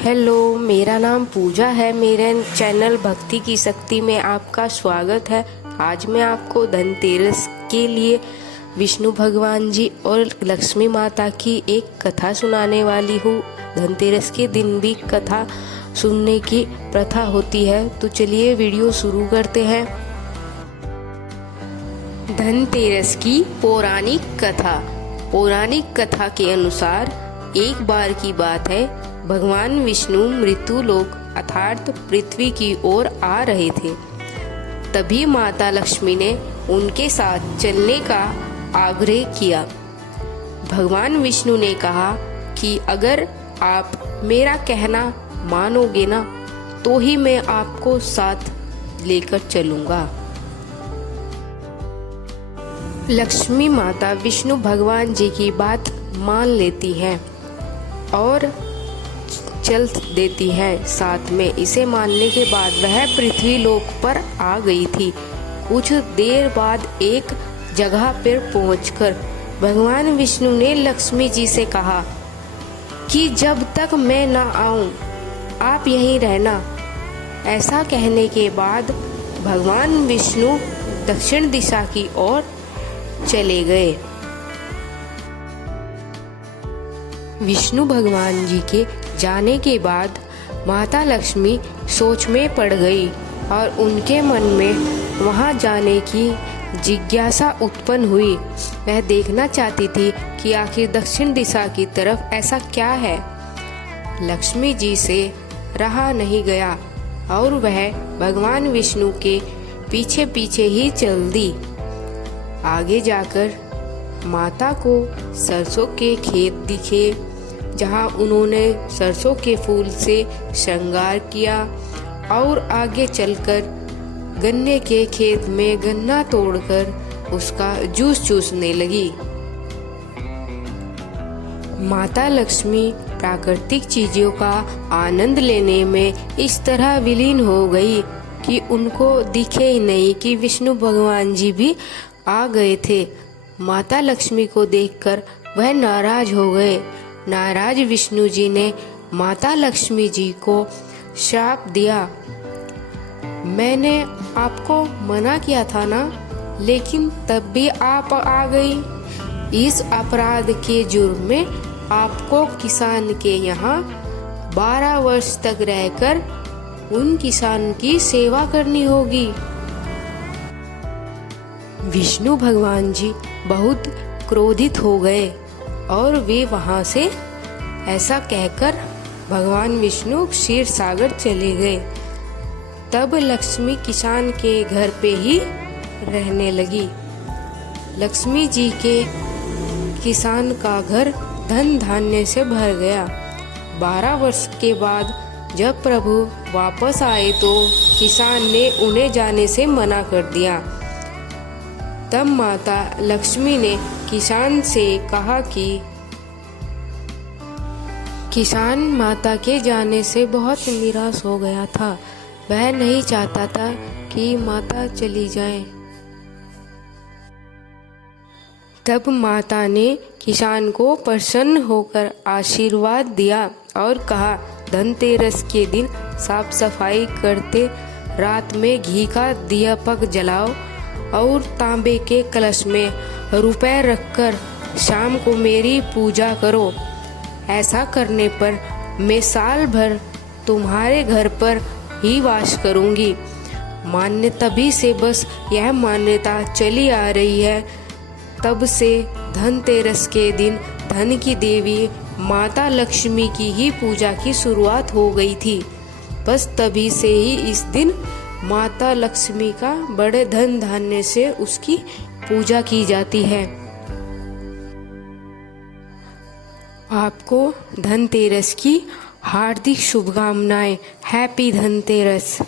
Hello, मेरा नाम पूजा है। मेरे चैनल भक्ति की शक्ति में आपका स्वागत है। आज मैं आपको धनतेरस के लिए विष्णु भगवान जी और लक्ष्मी माता की एक कथा सुनाने वाली हूँ। धनतेरस के दिन भी कथा सुनने की प्रथा होती है, तो चलिए वीडियो शुरू करते हैं। धनतेरस की पौराणिक कथा। पौराणिक कथा के अनुसार एक बार की बात है, भगवान विष्णु मृत्यु लोक अर्थात पृथ्वी की ओर आ रहे थे। तभी माता लक्ष्मी ने उनके साथ चलने का आग्रह किया। भगवान विष्णु ने कहा कि अगर आप मेरा कहना मानोगे ना, तो ही मैं आपको साथ लेकर चलूंगा। लक्ष्मी माता विष्णु भगवान जी की बात मान लेती हैं और चल देती है साथ में। इसे मानने के बाद वह पृथ्वी लोक पर आ गई थी। कुछ देर बाद एक जगह पर पहुंचकर भगवान विष्णु ने लक्ष्मी जी से कहा कि जब तक मैं ना आऊं आप यहीं रहना। ऐसा कहने के बाद भगवान विष्णु दक्षिण दिशा की ओर चले गए। विष्णु भगवान जी के जाने के बाद माता लक्ष्मी सोच में पड़ गई और उनके मन में वहां जाने की जिज्ञासा उत्पन्न हुई। वह देखना चाहती थी कि आखिर दक्षिण दिशा की तरफ ऐसा क्या है। लक्ष्मी जी से रहा नहीं गया और वह भगवान विष्णु के पीछे पीछे ही चल दी। आगे जाकर माता को सरसों के खेत दिखे, जहां उन्होंने सरसों के फूल से श्रृंगार किया और आगे चलकर गन्ने के खेत में गन्ना तोड़कर उसका जूस चूसने लगी। माता लक्ष्मी प्राकृतिक चीजों का आनंद लेने में इस तरह विलीन हो गई कि उनको दिखे ही नहीं कि विष्णु भगवान जी भी आ गए थे। माता लक्ष्मी को देखकर वह नाराज हो गए। नाराज विष्णु जी ने माता लक्ष्मी जी को श्राप दिया। मैंने आपको मना किया था ना, लेकिन तब भी आप आ गई। इस अपराध के जुर्म में आपको किसान के यहाँ 12 वर्ष तक रहकर उन किसान की सेवा करनी होगी। विष्णु भगवान जी बहुत क्रोधित हो गए और वे वहां से ऐसा कहकर भगवान विष्णु क्षीर सागर चले गए। तब लक्ष्मी किसान के घर पे ही रहने लगी। लक्ष्मी जी के किसान का घर धन धान्य से भर गया। 12 वर्ष के बाद जब प्रभु वापस आए तो किसान ने उन्हें जाने से मना कर दिया। तब माता लक्ष्मी ने किसान से कहा कि किसान माता के जाने से बहुत निराश हो गया था। वह नहीं चाहता था कि माता चली जाए। तब माता ने किसान को प्रसन्न होकर आशीर्वाद दिया और कहा, धनतेरस के दिन साफ सफाई करते रात में घी का दीपक जलाओ और तांबे के कलश में रुपए रखकर शाम को मेरी पूजा करो। ऐसा करने पर मैं साल भर तुम्हारे घर पर ही वास करूंगी। तभी से बस यह मान्यता चली आ रही है। तब से धनतेरस के दिन धन की देवी माता लक्ष्मी की ही पूजा की शुरुआत हो गई थी। बस तभी से ही इस दिन माता लक्ष्मी का बड़े धन धान्य से उसकी पूजा की जाती है। आपको धनतेरस की हार्दिक शुभकामनाएं। हैप्पी धनतेरस।